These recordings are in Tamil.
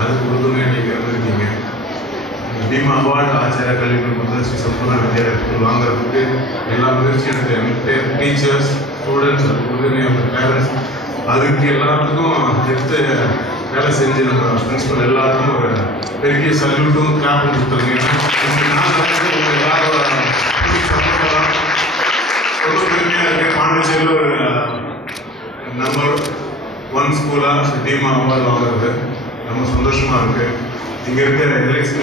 அதுக்கு உறுதுணையாக நீங்கள் இருந்திருக்கீங்க. பீமா அவார்டு ஆச்சாரிய கல்வி குழுமத்தில் ஸ்ரீ சம்பூர்ண வித்யாலயத்துக்கு வாங்குறதுக்கு எல்லா முயற்சி எடுத்த டீச்சர்ஸ், ஸ்டூடெண்ட்ஸ், அதுக்கு உறுதுணையாக பேரண்ட்ஸ், அதுக்கு எல்லாத்துக்கும் எடுத்து வேலை செஞ்சு நம்ம பிரின்சிபல் எல்லாருக்கும் ஒரு பெரிய சல்யூட்டும் கிளாப்பும் கொடுத்துருங்க. உங்கள் எல்லாரோட ரொம்ப பெருமையாக இருக்குது. பாண்டிச்சேரியில் ஒரு நம்பர் 1 ஸ்கூலாக பீமா அவார்டு வாங்குறது ரொம்ப சந்தோஷமாக இருக்குது. இங்கே இருக்கிற எல்ஐசி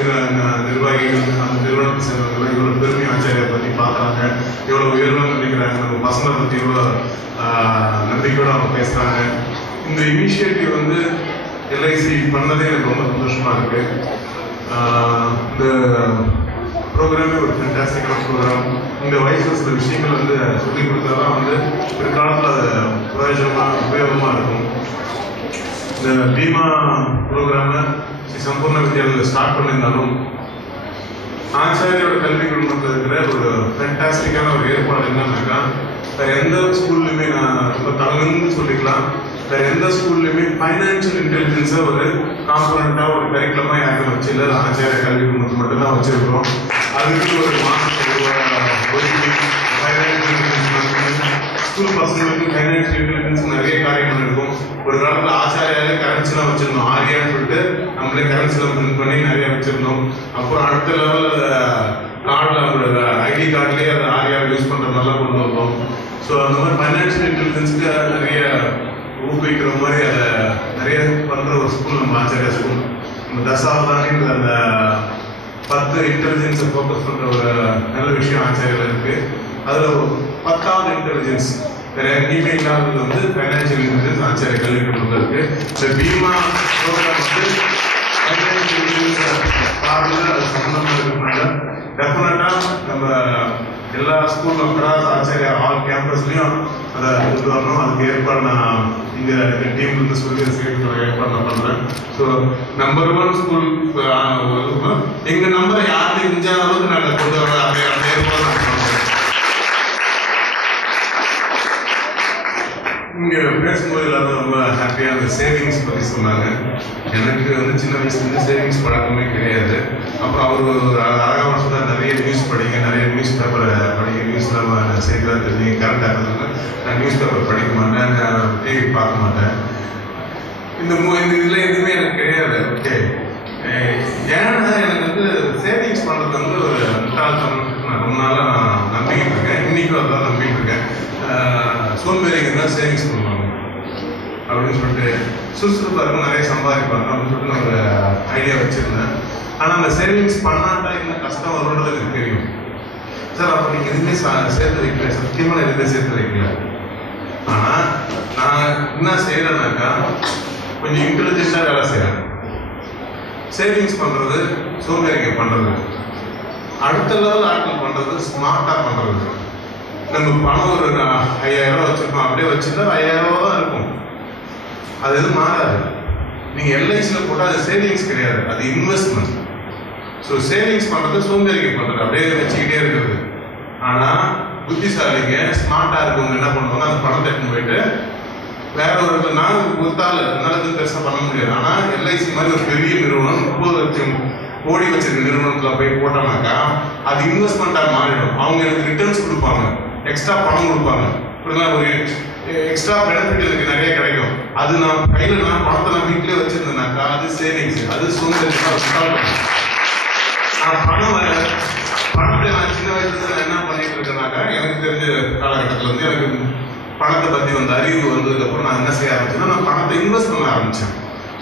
நிர்வாகிகள், அந்த நிறுவனத்தை சேர்ந்தவர்கள் இவ்வளோ பெருமை ஆச்சாரியை பற்றி பார்க்குறாங்க, இவ்வளோ உயர்வுன்னு நினைக்கிறாங்க, நம்ம பசங்களை பற்றி இவ்வளோ நம்பிக்கையோடு அவங்க பேசுகிறாங்க. இந்த இனிஷியேட்டிவ் வந்து எல்ஐசி பண்ணதே எனக்கு ரொம்ப சந்தோஷமாக இருக்குது. இந்த ப்ரோக்ராமே ஒரு ஃபேண்டாஸ்டிக்கான ப்ரோக்ராம். இந்த வயசில் சில விஷயங்கள் வந்து சொல்லிக் கொடுத்தா தான் வந்து பிற்காலத்தில் அது பிரயோஜனமாக உபயோகமாக இருக்கும். இந்த பீமா ப்ரோக்ராமை ஸ்ரீ சம்பூர்ண வித்யாலயில் ஸ்டார்ட் பண்ணியிருந்தாலும் ஆச்சாரியோட கல்வி குழுமத்தில் இருக்கிற ஒரு ஃபேண்டாஸ்டிக்கான ஒரு ஏற்பாடு என்னன்னாக்கா, வேறு எந்த ஸ்கூல்லையுமே நான் ரொம்ப தலைந்து சொல்லிக்கலாம், வேறு எந்த ஸ்கூல்லையுமே ஃபைனான்ஷியல் இன்டெலிஜென்ஸை ஒரு காம்பனண்ட்டாக ஒரு கரிக்குலமாக யாரும் வச்சு இல்லை, ஆச்சாரிய கல்வி குழுமத்தை மட்டும்தான் வச்சுருக்கோம். அதுக்கு ஒரு ஸ்கூல் பசங்களுக்கு ஃபைனான்ஷியல் இன்டெலிஜென்ஸ் நிறைய காரியங்கள் இருக்கும். ஒரு காலத்தில் ஆச்சாரியாலே கரன்சிலாம் வச்சுருந்தோம், ஆரியான்னு சொல்லிட்டு நம்மளே கரன்சியில் பிரிண்ட் பண்ணி நிறையா வச்சுருந்தோம். அப்புறம் அடுத்த லெவலில் கார்டில் அவங்களோட ஐடி கார்ட்லேயே அதை ஆரியாவை யூஸ் பண்ணுற மாதிரிலாம் கொண்டு வந்தோம். ஸோ அந்த மாதிரி ஃபைனான்ஷியல் இன்டெலிஜென்ஸுக்கு நிறைய ஊக்குவிக்கிற மாதிரி அதை நிறைய பண்ணுற ஒரு ஸ்கூல் நம்ம ஆச்சாரியா ஸ்கூல். நம்ம தசாவதானின்ற அந்த 10 இன்டெலிஜென்ஸை ஃபோக்கஸ் பண்ணுற ஒரு நல்ல விஷயம் ஆச்சாரியில் இருக்குது. அதில் 10வது இன்டெலிஜென்ஸ் வேறு எங்கேயுமே இல்லாதது வந்து ஃபைனான்ஷியல் இன்டெலிஜென்ஸ் ஆச்சாரிய கல்வி குழுமத்தில் இருக்குது. இந்த பீமா ப்ரோக்ராம் வந்து ஃபைனான்ஷியல் இன்டெலிஜென்ஸ் பார்த்து அது சம்மந்தமாக இருக்கிறதுனால டெஃபினட்டாக நம்ம எல்லா ஸ்கூல் அக்ராஸ் ஆச்சாரியா ஆல் கேம்பஸ்லையும் அதை கொண்டு வரணும். அதுக்கு ஏற்பாடு நான் இங்கே டீம்லேருந்து சொல்லி ஏற்பாடு நான் பண்ணுறேன். ஸோ நம்பர் 1 ஸ்கூல் எங்கள் நம்பரை யாருமே முடிஞ்ச அளவுக்கு நாங்கள் கொண்டு வர அந்த ஏற்பாடு நான் பண்ணுறேன். இங்கே பேசும்போது எல்லாரும் ரொம்ப ஹாப்பியாக அந்த சேவிங்ஸ் பற்றி சொன்னாங்க. எனக்கு வந்து சின்ன வயசுலேருந்து சேவிங்ஸ் பழக்கமே கிடையாது. அப்புறம் அவர் ஒரு அழகாக சொன்னால் நிறைய நியூஸ் படிங்க, நிறைய நியூஸ் பேப்பரை படிங்க, நியூஸ்லாம் செய்திலாம் தெரிஞ்சுங்க. கரண்ட் ஆகிறதுனால நான் நியூஸ் பேப்பர் படிக்க மாட்டேன், நான் டிவி பார்க்க மாட்டேன். இந்த இதில் எதுவுமே எனக்கு கிடையாது. ஓகே, ஏன்னா எனக்கு வந்து சேவிங்ஸ் பண்ணுறது வந்து ஒரு முட்டாள்தனம். நான் ரொம்ப நாளாக நான் நம்பிக்கிட்டு இருக்கேன், இன்றைக்கும் அதான் நம்பிக்கிட்டு இருக்கேன். சோம்பேறிங்க தான் சேவிங்ஸ் பண்ணுவாங்க அப்படின்னு சொல்லிட்டு சுறுசுறுப்பாக இருக்கும், நிறைய சம்பாதிப்பாங்க அப்படின்னு சொல்லிட்டு நான் ஒரு ஐடியா வச்சுருந்தேன். ஆனால் அந்த சேவிங்ஸ் பண்ணாட்டா என்ன கஷ்டம் வரும்ன்றது எனக்கு தெரியும். சார் அப்போ நீங்கள் எதுவுமே சேர்த்து வைக்கல, சத்தியமாக நான் எதுவுமே சேர்த்து வைக்கல. ஆனால் நான் என்ன செய்கிறேன்னாக்கா கொஞ்சம் இன்டெலிஜென்ட்டாக வேலை செய்கிறேன். சேவிங்ஸ் பண்ணுறது சோம்பேறிங்க பண்ணுறது, அடுத்த லெவல் ஆட்கள் பண்ணுறது ஸ்மார்ட்டாக பண்ணுறது. நம்ம பணம் ஒரு 5000 ரூபா வச்சுருக்கோம், அப்படியே வச்சுருந்தா 5000 ரூபா தான் இருக்கும், அது எதுவும் மாறாது. நீங்கள் எல்ஐசியில் போட்டால் அது சேவிங்ஸ் கிடையாது, அது இன்வெஸ்ட்மெண்ட். ஸோ சேவிங்ஸ் பண்ணுறது சோம்பேறிங்க பண்ணுறது, அப்படியே வச்சுக்கிட்டே இருக்கிறது. ஆனால் புத்திசாலிங்க ஸ்மார்ட்டாக இருக்கவங்க என்ன பண்ணுவாங்க, அந்த பணத்தை எடுத்துன்னு போயிட்டு வேற ஒரு நான் ஒருத்தாள் என்னால் பெருசாக பண்ண முடியாது. ஆனால் எல்ஐசி மாதிரி ஒரு பெரிய நிறுவனம் 30 லட்சம் கோடி வச்சிருக்க நிறுவனத்தில் போய் போட்டோம்னாக்கா அது இன்வெஸ்ட்மெண்ட்டாக மாறிடும். அவங்க எனக்கு ரிட்டர்ன்ஸ் கொடுப்பாங்க, எக்ஸ்ட்ரா பணம் கொடுப்பாங்க, இப்படிலாம் ஒரு எக்ஸ்ட்ரா பெனிஃபிட் எனக்கு நிறைய கிடைக்கும். அது நான் கையில் நான் பணத்தை நான் வீட்டிலே வச்சுருந்தேனாக்கா அது சேவிங்ஸ், அது சோம்பேறி. நான் பணத்தை நான் சின்ன வயசுல என்ன பண்ணிட்டு இருக்கேன்னாக்கா, எனக்கு தெரிஞ்ச காலகட்டத்தில் வந்து எனக்கு பணத்தை பற்றி வந்த அறிவு வந்ததுக்கப்புறம் நான் என்ன செய்ய ஆரம்பிச்சேன்னா, நான் பணத்தை இன்வெஸ்ட் பண்ண ஆரம்பித்தேன்.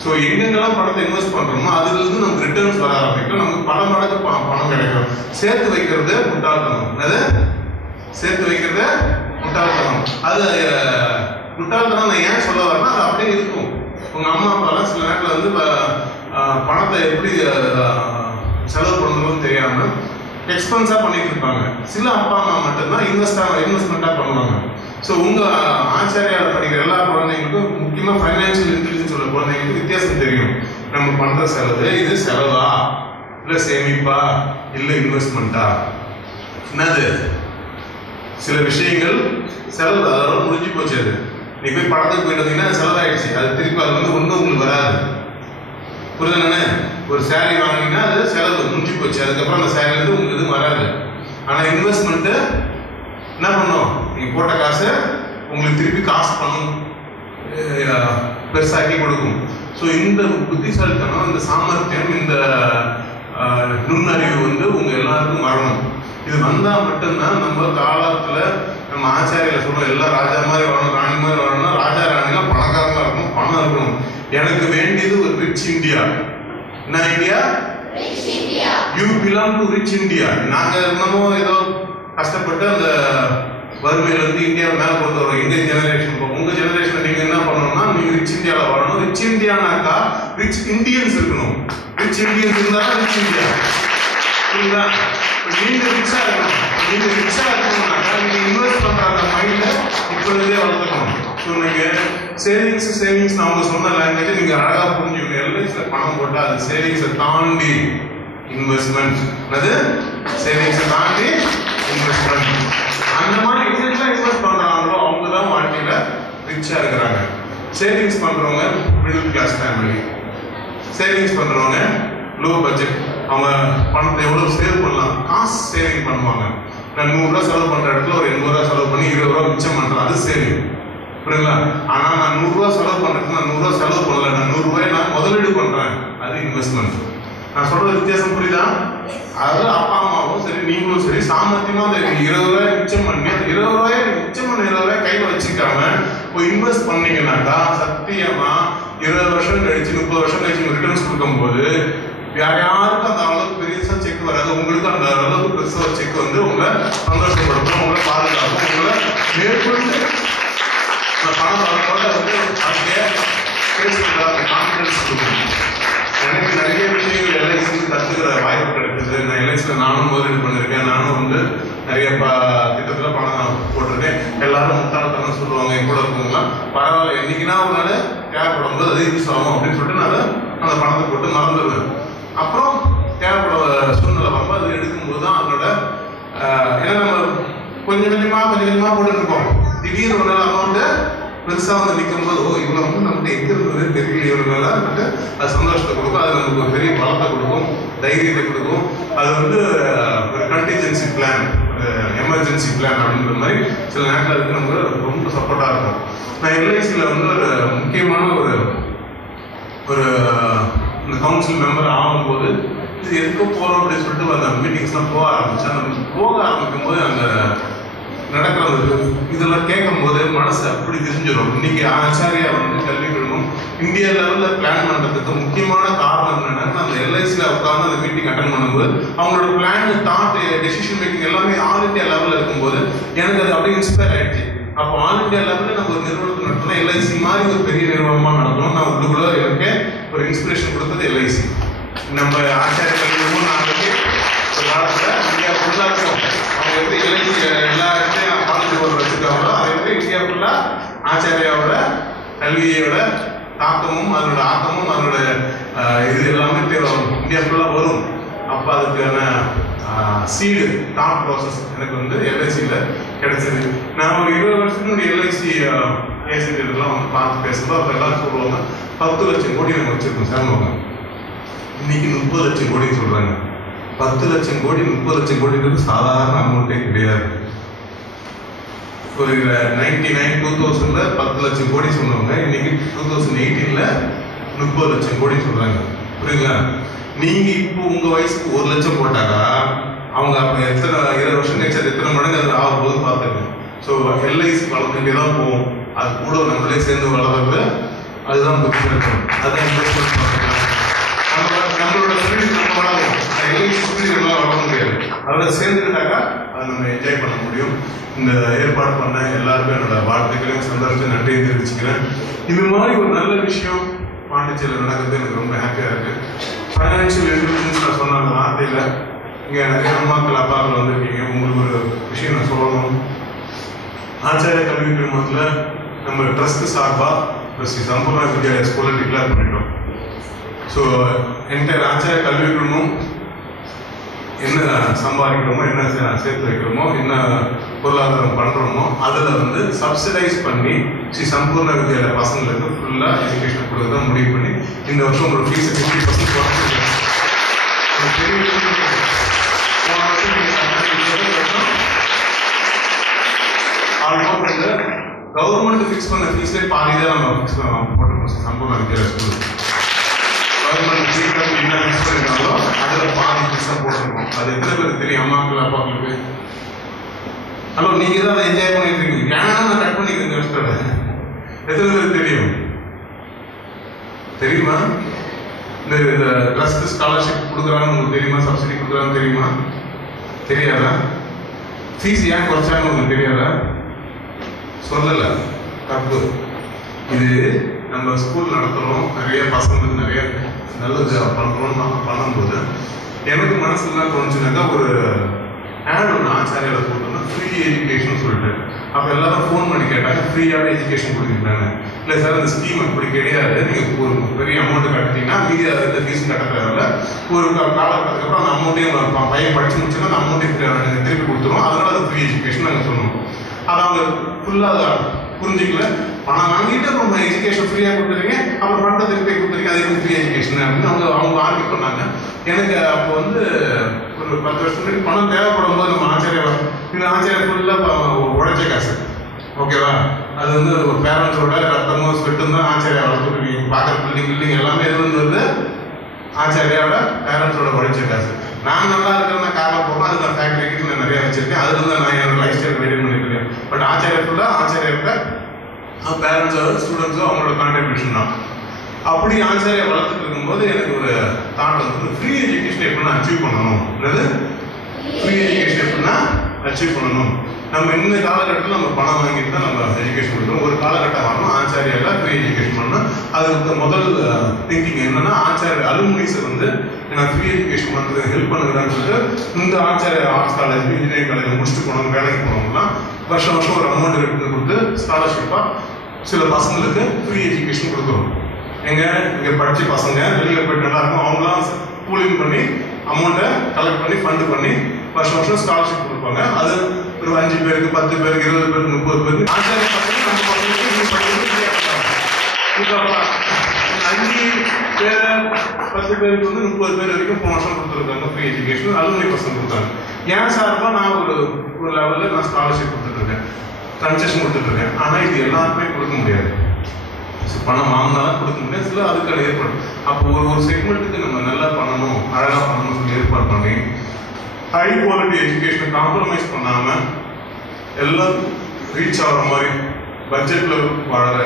ஸோ எங்கெங்கெல்லாம் பணத்தை இன்வெஸ்ட் பண்ணுறோமோ அதுலேருந்து நமக்கு ரிட்டர்ன்ஸ் வர ஆரம்பிக்கும், நமக்கு பல மடங்கு பணம் கிடைக்கும். சேர்த்து வைக்கிறது முட்டாள்தனம். அது சேர்த்து வைக்கிறது முட்டாள்தனம். அது முட்டாள்தனம் நான் ஏன் சொல்ல வரேன்னா, அது அப்படியே இருக்கும். உங்கள் அம்மா அப்பாலாம் சில நேரத்தில் வந்து பணத்தை எப்படி செலவு பண்ணணும்னு தெரியாமல் எக்ஸ்பென்ஸாக பண்ணிட்டு இருப்பாங்க. சில அப்பா அம்மா மட்டும்தான் இன்வெஸ்ட்மெண்ட்டாக பண்ணுவாங்க. ஸோ உங்கள் ஆச்சாரியாவில் படிக்கிற எல்லா குழந்தைங்களுக்கும், முக்கியமாக ஃபைனான்ஷியல் இன்டெலிஜென்ஸ் உள்ள குழந்தைங்களுக்கு வித்தியாசம் தெரியும். நம்ம பண்ணுற செலவு இது செலவா இல்லை சேமிப்பா இல்லை இன்வெஸ்ட்மெண்ட்டா. என்னது சில விஷயங்கள் செலவு, அதோட முடிஞ்சு போச்சு. அது நீ போய் படத்துக்கு போயிட்டு வந்தீங்கன்னா செலவாயிடுச்சு, அது திருப்பி அது வந்து ஒன்றும் உங்களுக்கு வராது. புரியுதுதானே? ஒரு சேலரி வாங்கினீங்கன்னா அது செலவு முடிஞ்சு போச்சு, அதுக்கப்புறம் அந்த சேலரிலேருந்து உங்களுக்கு எதுவும் வராது. ஆனால் இன்வெஸ்ட்மெண்ட்டு என்ன பண்ணும், நீங்கள் போட்ட காசை உங்களுக்கு திருப்பி காசு பண்ணும், பெருசாக்கி கொடுக்கும். ஸோ இந்த புத்திசாலித்தனம், இந்த சாமர்த்தியம், இந்த நுண்ணறிவு வந்து உங்கள் எல்லாருக்கும் வரணும். இது வந்தால் மட்டும்தான் நம்ம காலத்தில் நம்ம ஆச்சாரியில் சொல்லுவோம், எல்லாம் ராஜா மாதிரி வரணும், ராணி மாதிரி வரணும்னா ராஜா ராணிலாம் பணக்காரங்களாக இருக்கணும், பணம் இருக்கணும். எனக்கு வேண்டியது ஒரு ரிச் இந்தியா. என்ன India? You belong to rich India. நாங்கள் இன்னமும் ஏதோ கஷ்டப்பட்டு அந்த வறுமையிலேருந்து இந்தியாவை மேலே கொண்டு வரோம். எங்கள் ஜெனரேஷன், உங்கள் ஜெனரேஷன் நீங்கள் என்ன பண்ணணும்னா நீங்கள் ரிச் இந்தியாவில் வரணும். ரிச் இந்தியானாக்கா ரிச் இந்தியன்ஸ் இருக்கணும். ரிச் இந்தியன்ஸ் இருந்தாலும் ரிச் இந்தியா. புரியுதா? நீங்கள் ரிச்சாக இருக்கணும். நீங்கள் ரிச்சாக இருக்கணும்னாக்கா நீங்கள் இன்வெஸ்ட் பண்ணுற அந்த மைண்டை இப்போதே வளர்த்துக்கணும். ஸோ நீங்கள் சேவிங்ஸ் அவங்க சொன்ன லாங்குவேஜை நீங்கள் அழகாக புரிஞ்சுக்கணும். எல்ஐசியில் பணம் போட்டால் அது சேவிங்ஸை தாண்டி இன்வெஸ்ட்மெண்ட். அது சேவிங்ஸை தாண்டி இன்வெஸ்ட்மெண்ட். அந்த மாதிரி எதுலாம் இன்வெஸ்ட் பண்ணுறாங்களோ அவங்க தான் வாழ்க்கையில் ரிச்சாக இருக்கிறாங்க. சேவிங்ஸ் பண்ணுறவங்க மிடில் கிளாஸ் ஃபேமிலி, சேவிங்ஸ் பண்ணுறவங்க லோ பட்ஜெட். அவங்க பணத்தை எவ்வளோ சேவ் பண்ணலாம், காசு சேவிங் பண்ணுவாங்க. நான் 100 ரூபா செலவு பண்ணுற இடத்துல ஒரு 80 ரூபா செலவு பண்ணி 20 ரூபா மிச்சம் பண்ணுறேன், அது சேவிங். புரியுங்களா? ஆனால் நான் 100 ரூபா செலவு பண்ணுறதுக்கு நான் 100 ரூபா செலவு பண்ணல, நான் 100 ரூபாய் நான் முதலீடு பண்ணுறேன், அது இன்வெஸ்ட்மெண்ட். நான் சொல்றது வித்தியாசம் புரியுதா? அதாவது அப்பா அம்மாவும் சரி நீங்களும் சரி சாமர்த்தியமா அந்த 20 ரூபாய் மிச்சம் பண்ணி அந்த 20 ரூபாய் மிச்சம் பண்ண 20 ரூபாய் கையில் வச்சுக்காம போய் இன்வெஸ்ட் பண்ணீங்கன்னாக்கா சத்தியமா 20 வருஷம் கழிச்சு 30 வருஷம் கழிச்சு ரிட்டர்ன்ஸ் கொடுக்கும்போது யாருக்கும் அந்த அளவுக்கு பெருசா செக் வராது. உங்களுக்கு அந்த அளவுக்கு பெருசா செக் வந்து உங்களை சந்தோஷப்படுத்தும், உங்களை பாதுகாக்கும், உங்களை மேற்கொண்டு அந்த பணம் வரத்தோட வந்து அதுக்கே கான்ஃபிடன்ஸ் கொடுக்கும். எனக்கு நிறைய விஷயங்கள் எல்ஐசி கற்றுக்கிற வாய்ப்பு கிடைக்குது. நான் எல்ஐசியில் நானும் முதலீடு பண்ணியிருக்கேன். நானும் வந்து நிறைய திட்டத்தில் பணம் போட்டிருக்கேன். எல்லாரும் முட்டாள்தனம் சொல்லுவாங்க என் கூட இருக்கவங்களாம், பரவாயில்ல என்னைக்குன்னா ஒரு நாள் தேவைப்படும் போது அது யூஸ் ஆகும் அப்படின்னு சொல்லிட்டு நான் அந்த பணத்தை போட்டு மறந்துடுவேன். அப்புறம் தேவைப்பட சூழ்நிலை வரும்போது அது எடுக்கும்போது தான் அதோட ஏன்னா நம்ம கொஞ்சம் கொஞ்சமாக போட்டுட்டு இருக்கோம். திடீர்னு ஒரு நாள் அமௌண்ட்டு பெருசாக வந்து நிற்கும் போது இவ்வளோ வந்து நம்மகிட்ட எங்கே இருந்தது தெரியல, இவர்களால் வந்துட்டு அது சந்தோஷத்தை கொடுக்கும், அது நமக்கு ஒரு பெரிய பலத்தை கொடுக்கும், தைரியத்தை கொடுக்கும். அது வந்து ஒரு கண்டிஜென்சி பிளான், எமர்ஜென்சி பிளான் அப்படின்ற மாதிரி சில நேரத்தில் அதுக்கு நமக்கு ரொம்ப சப்போர்ட்டாக இருக்கும். நான் எல்ஐசியில் வந்து ஒரு முக்கியமான ஒரு இந்த கவுன்சில் மெம்பர் ஆகும்போது இது எதுக்கு போகிறோம் அப்படின்னு சொல்லிட்டு அந்த மீட்டிங்ஸ்லாம் போக ஆரம்பித்தேன். அந்த போக ஆரம்பிக்கும் போது அந்த நடக்கிறது இதெல்லாம் கேட்கும் போது மனசு அப்படி தெரிஞ்சிடும். இன்னைக்கு ஆச்சாரியா வந்து கல்வி குழுமம் இந்தியா லெவலில் பிளான் பண்ணுறதுக்கு முக்கியமான காரணம் என்னன்னா, அந்த எல்ஐசியில் உட்காந்து அந்த மீட்டிங் அட்டன் பண்ணும்போது அவங்களோட பிளான், தாட், டெசிஷன் மேக்கிங் எல்லாமே ஆல் இண்டியா லெவலில் இருக்கும்போது எனக்கு அது அப்படியே இன்ஸ்பயர் ஆயிடுச்சு. அப்போ ஆல் இண்டியா லெவலில் நம்ம ஒரு நிறுவனத்தை நடத்தணும், எல்ஐசி மாதிரி ஒரு பெரிய நிறுவனமாக நடத்தணும். நான் உள்ளுக்குள்ள எனக்கு ஒரு இன்ஸ்பிரேஷன் கொடுத்தது எல்ஐசி. நம்ம ஆச்சாரிய கல்வி குழுமம் நாளைக்கு ஒரு காலத்தில் இந்தியா ஃபுல்லாக இருக்கும். அவங்க எப்படி எல்ஐசி எல்லா இடத்தையும் பாலிசி போர்டு வச்சுருக்காங்களோ அதே மாதிரி இந்தியா ஃபுல்லாக ஆச்சாரியாவோட கல்வியோட தாக்கமும் அதனோட ஆக்கமும் அதனோட இது எல்லாமே இந்தியா ஃபுல்லாக வரும். அப்போ அதுக்கான சீடு தாட் ப்ராசஸ் எனக்கு வந்து எல்ஐசியில் கிடைச்சது. நான் ஒரு 20 வருஷத்துக்கு முன்னாடி எல்ஐசி ஏஜென்ட்லாம் வந்து பார்த்து பேசும்போது அப்போ எல்லாரும் சொல்லுவாங்க 10 லட்சம் கோடி நம்ம வச்சுருக்கோம் சேருவாங்க. இன்னைக்கு 30 லட்சம் கோடின்னு சொல்கிறாங்க. 10 லட்சம் கோடி 30 லட்சம் கோடின்றது சாதாரண அமௌண்ட்டே கிடையாது. ஒரு 2000 10 லட்சம் கோடி சொன்னவங்க இன்னைக்கு 2018 30 லட்சம் கோடி சொல்றாங்க. புரியுங்களா? நீங்க இப்போ உங்க வயசுக்கு 1 லட்சம் போட்டாக்கா அவங்க அப்ப எத்தனை 20 வருஷம் கழிச்சு அது எத்தனை மடங்கு அது ஆகும் போது பார்த்துருங்க. ஸோ எல்ஐசி வளர்ந்துட்டே தான் போகும். அது கூட நம்மளே சேர்ந்து வளர்றது அதுதான் புத்திசாலித்தனம். அதுதான் இன்வெஸ்ட்மெண்ட் பண்ணுறாங்க. நம்மளோட ஸ்பீடு நம்ம வளரும், எல்ஐசி ஸ்பீடு நம்மளால் வளர முடியாது. அதோட சேர்ந்துட்டாக்கா அதை நம்ம என்ஜாய் பண்ண முடியும். இந்த ஏற்பாடு பண்ண எல்லாருக்கும் என்னோட வாழ்த்துக்களையும் சந்தோஷத்தையும் நன்றியை தெரிவிச்சுக்கிறேன். இது மாதிரி ஒரு நல்ல விஷயம் பாண்டிச்சேரியில் நடக்கிறது எனக்கு ரொம்ப ஹாப்பியாக இருக்குது. ஃபைனான்ஷியல் இன்டெலிஜென்ஸ் நான் சொன்ன அந்த வார்த்தையில் இங்கே நிறைய அம்மாக்கள் அப்பாக்கள் வந்திருக்கீங்க. உங்களுக்கு ஒரு விஷயம் நான் சொல்லணும். ஆச்சாரிய கல்வி குழுமத்தில் நம்ம ட்ரஸ்ட் சார்பாக ஸ்ரீ சம்பூர்ண வித்யாலயா ஸ்கூலில் டிக்ளேர் பண்ணிட்டோம். ஸோ என்டையர் ஆச்சாரிய கல்வி குழுமம் என்ன சம்பாதிக்கிறோமோ, என்ன சேர்த்து வைக்கிறோமோ, என்ன பொருளாதாரம் பண்ணுறோமோ அதில் வந்து சப்சிடைஸ் பண்ணி ஸ்ரீ சம்பூர்ண வித்யாலயா பசங்களுக்கு ஃபுல்லாக எஜுகேஷன் கொடுக்க முடிவு பண்ணி இந்த வருஷம் உங்களோட ஃபீஸை 50% குறைச்சிருக்கேன். ஆல்மோஸ்ட் வந்து கவர்மெண்ட் ஃபிக்ஸ் பண்ண ஃபீஸ்லேயே பாதி தான் நம்ம ஃபிக்ஸ் போட்டுருக்கோம் சம்பூர்ண வித்யாலயா ஸ்கூலுக்கு. கவர்மெண்ட் ஃபீஸ் என்ன ஃபிக்ஸ் பண்ணிருக்காங்களோ அதில் பாதி ஃபீஸாக போட்டிருக்கோம். அது எத்தனை பேருக்கு தெரியும்? அம்மாக்கள் அப்பாக்களுக்கு. ஹலோ, நீங்கள் தான் அதை என்ஜாய் பண்ணிட்டு இருக்கீங்க. ஏன்னா நான் கட் பண்ணிக்கிறேன் இந்த வருஷத்தோட. எத்தனை பேருக்கு தெரியும்? தெரியுமா? இந்த ட்ரஸ்ட் ஸ்காலர்ஷிப் கொடுக்குறாங்கன்னு உங்களுக்கு தெரியுமா? சப்சிடி கொடுக்குறாங்கன்னு தெரியுமா? தெரியாதா? ஃபீஸ் ஏன் குறைச்சாங்கன்னு உங்களுக்கு தெரியாதா? சொல்லலை, தப்பு. இது நம்ம ஸ்கூல் நடத்துகிறோம், நிறைய பசங்களுக்கு நிறைய நல்லது பண்ணுறோம். பண்ணும்போது எனக்கு மனசுல என்ன தோணுச்சுனாக்கா, ஒரு ஆட் ஒன்று ஆச்சாரியால் போட்டோம்னா ஃப்ரீ எஜுகேஷன் சொல்லிட்டு. அப்போ எல்லாரும் ஃபோன் பண்ணி கேட்டாங்க, ஃப்ரீயாகவே எஜுகேஷன் கொடுக்குறாங்க. இல்லை சார், அந்த ஸ்கீம் அப்படி கிடையாது. நீங்கள் ஒரு பெரிய அமௌண்ட்டு கட்டிட்டீங்கன்னா மீதி அதை ஃபீஸ் கட்ட தேவையில்ல. ஒரு காலகட்டத்துக்கு அப்புறம் அந்த அமௌண்ட்டையும் பையன் படிச்சு முடிச்சுன்னா அந்த அமௌண்ட்டையும் திருப்பி கொடுத்துருவோம். அதனால அது ஃப்ரீ எஜுகேஷன் நாங்கள் சொன்னோம். அதை அவங்க ஃபுல்லாக புரிஞ்சிக்கல. பணம் வாங்கிட்டு அப்புறம் எஜுகேஷன் ஃப்ரீயாக கொடுத்துருங்க, அப்புறம் பணத்தை திருப்பி கொடுத்துருங்க, அது ஃப்ரீ எஜுகேஷன் அப்படின்னு அவங்க ஆர்கியூ பண்ணாங்க. எனக்கு அப்போ வந்து ஒரு 10 வருஷத்துக்கு பணம் தேவைப்படும் போது நம்ம ஆச்சாரியா ஃபுல்லாக உழைச்ச காசு, ஓகேவா? அது வந்து ஒரு பேரண்ட்ஸோட ரத்தமும் ஸ்வெட்டும் தான் ஆச்சாரியா வளர்த்துருக்கீங்க. பார்க்குற பில்டிங் எல்லாமே எது வந்து ஆச்சாரியாவோட பேரண்ட்ஸோட உழைச்ச காசு. நான் நல்லா இருக்கிறேன்னா காரணம் போகணும், அதுக்கு நான் ஃபேக்டரிக்கு நான் நிறையா வச்சிருக்கேன். அதுல தான் நான் என்னோட லைஃப் ஸ்டைல் மெயின்டைன் பண்ணிருக்கேன். பட் ஆச்சாரியா ஃபுல்லாக ஆச்சாரியோட பேரண்ட்ஸோ ஸ்டூடெண்ட்ஸோ அவங்களோட கான்ட்ரிபியூஷன் தான். அப்படி ஆச்சாரியா வளர்த்துட்டு இருக்கும்போது எனக்கு ஒரு தாட் வந்து ஃப்ரீ எஜுகேஷன் எப்படின்னா அச்சீவ் பண்ணணும். என்னது ஃப்ரீ எஜுகேஷன் எப்படின்னா அச்சீவ் பண்ணணும். நம்ம இந்த காலகட்டத்தில் நம்ம பணம் வாங்கிட்டு தான் நம்ம எஜுகேஷன் கொடுக்குறோம். ஒரு காலகட்டம் வரணும் ஆச்சாரியாவில் ஃப்ரீ எஜுகேஷன் பண்ணணும். அதுக்கு முதல் திங்கிங் என்னன்னா, ஆச்சாரிய அலுமினிஸை வந்து நான் ஃப்ரீ எஜுகேஷன் பண்ணுறது ஹெல்ப் பண்ணுறேன்னு சொல்லிட்டு இந்த ஆச்சாரிய ஆர்ட்ஸ் காலேஜ், இன்ஜினியரிங் காலேஜ் முடிச்சுட்டு போனவங்க, வேலைக்கு போனவங்கலாம் வருஷம் ஒரு அமௌண்ட் எடுத்து கொடுத்து ஸ்காலர்ஷிப்பாக சில பசங்களுக்கு ஃப்ரீ எஜுகேஷன் கொடுக்குறோம். இங்கே படித்த பசங்க வெளியில் போயிட்டு நல்லா இருக்கும், அவங்களாம் கூலிங் பண்ணி அமௌண்ட்டை கலெக்ட் பண்ணி ஃபண்டு பண்ணி வருஷம் ஸ்காலர்ஷிப் கொடுப்பாங்க. அது ஒரு 5 பேருக்கு, 10 பேருக்கு, 20 பேருக்கு, 30 பேருக்கு ஆச்சாரிய பசங்க நம்ம பசங்களுக்கு 5 பேர் 10 பேருக்கு வந்து 30 பேர் வரைக்கும் போன வருஷம் கொடுத்துருக்காங்க ஃப்ரீ எஜுகேஷன். அலுமினி பசங்க கொடுத்தாங்க. ஏன் சார்பாக நான் ஒரு லெவலில் நான் ஸ்காலர்ஷிப் கொடுத்துட்ருக்கேன், கன்செஷன் கொடுத்துட்ருக்கேன். ஆனால் இது எல்லாருக்குமே கொடுக்க முடியாது. பணம் வாங்கினாலும் கொடுக்க முடியாது, சில அதுக்கான ஏற்பாடு. அப்போ ஒரு செக்மெண்ட்டுக்கு நம்ம நல்லா பண்ணணும், அழகாக பண்ணணும்னு சொல்லி ஏற்பாடு பண்ணி ஹை குவாலிட்டி எஜுகேஷனை காம்ப்ரமைஸ் பண்ணாமல் எல்லாம் ரீச் ஆகிற மாதிரி பட்ஜெட்டில் வாழற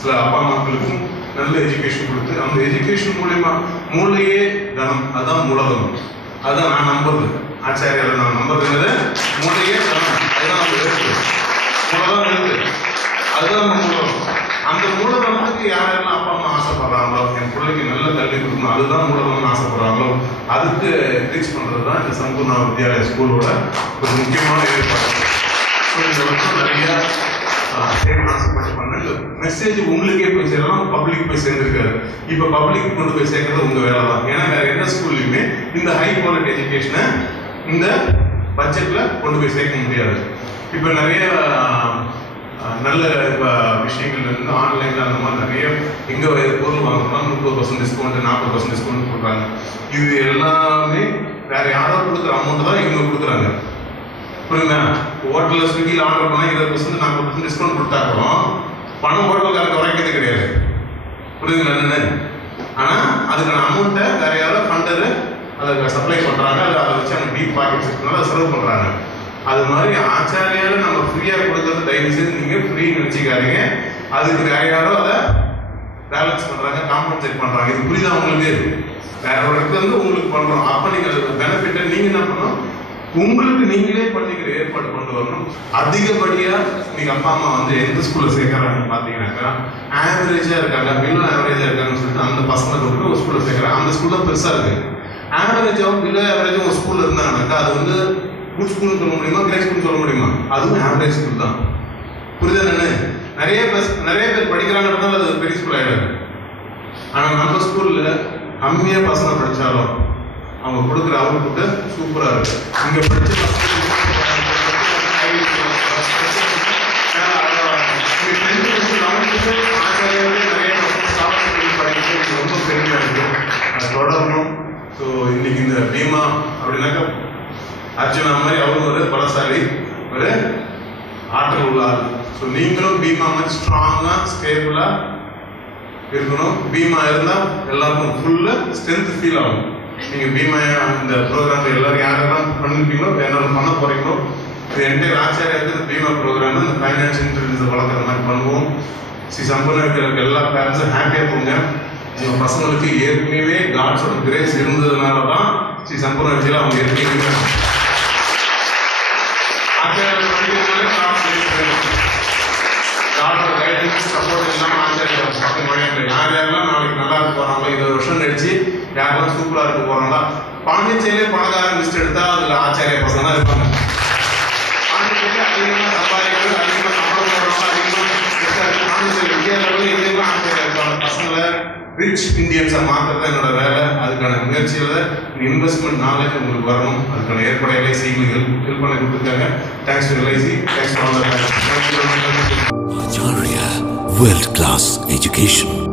சில அப்பா அம்மாக்களுக்கும் நல்ல எஜுகேஷன் கொடுத்து, அந்த எஜுகேஷன் மூலயமா மூளையே தனம், அதுதான் மூலதனம். அதுதான் நான் நம்புறது. ஆச்சாரியால் நான் நம்புறது மூளையே தனம், அதுதான் நம்ம எழுத்து, மூலதான் எழுத்து, அதுதான் நம்ம மூலதனம். அந்த மூலதனத்துக்கு யாரெல்லாம் அப்பா அம்மா ஆசைப்படுறாங்களோ, என் பிள்ளைக்கு நல்ல கல்வி கொடுக்கணும், அதுதான் மூலதனம் ஆசைப்படுறாங்களோ, அதுக்கு ரீச் பண்ணுறது தான் இந்த சம்பூர்ண வித்யாலயா ஸ்கூலோட ஒரு முக்கியமான ஏற்பாடு. இந்த வருஷம் நிறைய மெசேஜ் உங்களுக்கே போய் சேரலாம், பப்ளிக் போய் சேர்ந்துருக்காரு. இப்போ பப்ளிக் கொண்டு போய் சேர்க்கறது உங்க வேலை தான். ஏன்னா வேற எந்த ஸ்கூல்லையுமே இந்த ஹை குவாலிட்டி எஜுகேஷனை இந்த பட்ஜெட்ல கொண்டு போய் சேர்க்க முடியாது. இப்போ நிறைய நல்ல விஷயங்கள் இருந்து ஆன்லைன்ல அந்த மாதிரி நிறைய எங்க பொருள் வாங்கணும்னா 30% டிஸ்கவுண்ட், 40% டிஸ்கவுண்ட் கொடுக்குறாங்க. இது எல்லாமே வேற யாரோ கொடுக்குற அமௌண்ட் தான் இவங்க கொடுக்குறாங்க. புரியுங்களா? ஹோட்டலில் ஸ்விக்கியில் ஆர்டர் பண்ணால் 20% 40% டிஸ்கவுண்ட் கொடுத்தாக்கிறோம். பணம் ஹோட்டலுக்காரங்க குறைக்கிறது கிடையாது. புரியுதுங்களா என்னன்னு? ஆனால் அதுக்கான அமௌண்ட்டை வேற யாரோ ஃபண்டரு அதை சப்ளை பண்ணுறாங்க. அதை வச்சு அவங்க டீப் பாக்கெட் சிஸ்டம்னால அதை சர்வ் பண்ணுறாங்க. அது மாதிரி ஆச்சாரியால நம்ம ஃப்ரீயாக கொடுக்கறது தயவு செய்து நீங்கள் ஃப்ரீ நினச்சிக்காதீங்க. அதுக்கு வேற யாரோ அதை பேலன்ஸ் பண்ணுறாங்க, காம்பன்சேட் பண்ணுறாங்க. இது புரியுதா உங்களுக்கு? வேற ஒரு இடத்துல வந்து உங்களுக்கு பண்ணுறோம். அப்போ நீங்கள் அதுக்கு பெனிஃபிட்டை நீங்கள் என்ன பண்ணணும், உங்களுக்கு நீங்களே பண்ணிக்கிற ஏற்பாடு கொண்டு வரணும். அதிகப்படியாக நீங்கள் அப்பா அம்மா வந்து எந்த ஸ்கூலில் சேர்க்குறாங்கன்னு பார்த்தீங்கன்னாக்கா ஆவரேஜாக இருக்காங்க, பிலோ ஆவரேஜாக இருக்காங்கன்னு சொல்லிட்டு அந்த பசங்களை கொண்டு ஒரு ஸ்கூலில் சேர்க்குறாங்க. அந்த ஸ்கூல் தான் பெருசாக இருக்குது. ஆவரேஜாகவும் பிலோ ஆவரேஜும் ஒரு ஸ்கூலில் இருந்தாங்கன்னாக்கா அது வந்து குட் ஸ்கூல்னு சொல்ல முடியுமா, கிரேட் ஸ்கூல்னு சொல்ல முடியுமா? அதுவும் ஆவரேஜ் ஸ்கூல் தான். புரியுதா என்ன? நிறைய பேர் படிக்கிறாங்கன்றதால அது பெரிய ஸ்கூல் ஆகிடாது. ஆனால் நம்ம ஸ்கூலில் கம்மியாக பசங்க படித்தாலும் அவங்க கொடுக்குற அவுட்புட்டு சூப்பராக இருக்கு. இங்கே படிச்ச ரொம்ப பெருமையாக இருக்கு. அது தொடரணும். ஸோ இன்னைக்கு இந்த பீமா அப்படின்னாக்கா அர்ஜுனா மாதிரி அவரும் ஒரு பலசாலி, ஒரு ஆற்றல் உள்ள ஆள். ஸோ நீங்களும் பீமா மாதிரி ஸ்ட்ராங்காக ஸ்டேபிளாக இருக்கணும். பீமா இருந்தால் எல்லாருக்கும் ஃபுல்லாக ஸ்ட்ரென்த் ஃபீல் ஆகும். நீங்கள் பீமா இந்த ப்ரோக்ராம் எல்லாரும் யாரெல்லாம் பண்ணிருப்பீங்களோ யாரும் பண்ண போறீங்களோ இது என்டையர் ஆச்சாரியாவுக்கு பீமா ப்ரோக்ராம் இந்த ஃபைனான்ஷியல் இன்டெலிஜென்ஸ் வளர்க்குற மாதிரி பண்ணுவோம். ஸ்ரீ சம்பூர்ண வித்யாலயா எல்லா பேரண்ட்ஸும் ஹாப்பியாக போங்க. உங்கள் பசங்களுக்கு ஏற்கனவே காட்ஸோட கிரேஸ் இருந்ததுனால தான் ஸ்ரீ சம்பூர்ண வித்யாலயா அவங்க ஏற்கனவே சப்போர்ட் இல்லாமல் ஆச்சாரியம் பக்கம் வழியாக யார் யாரெல்லாம் நாளைக்கு நல்லா இருக்க போறாங்களோ 20 வருஷம் கழிச்சு யாரெல்லாம் சூப்பராக இருக்க போறாங்களா பாண்டிச்சேரியிலே பணக்காரன் லிஸ்ட் எடுத்தா அதுல ஆச்சாரிய பசங்க தான் இருப்பாங்க. பாண்டிச்சேரியில் அதிகமாக சம்பாதிக்கிறது அதிகமாக சம்பளம் போடுறவங்க அதிகமாக பாண்டிச்சேரி இந்தியா லெவலில் எங்கெல்லாம் ஆச்சாரியம் இருப்பாங்க. பசங்களை ரிச் இந்தியன்ஸை மாற்றுறது என்னோட வேலை. அதுக்கான முயற்சியில் இன்வெஸ்ட்மெண்ட் நாலேஜ் உங்களுக்கு வரணும். அதுக்கான ஏற்பாடுகளை செய்யுங்கள். ஹெல்ப் பண்ணி கொடுத்துருக்காங்க. Thanks to LIC. Thanks to all the Acharya World Class Education.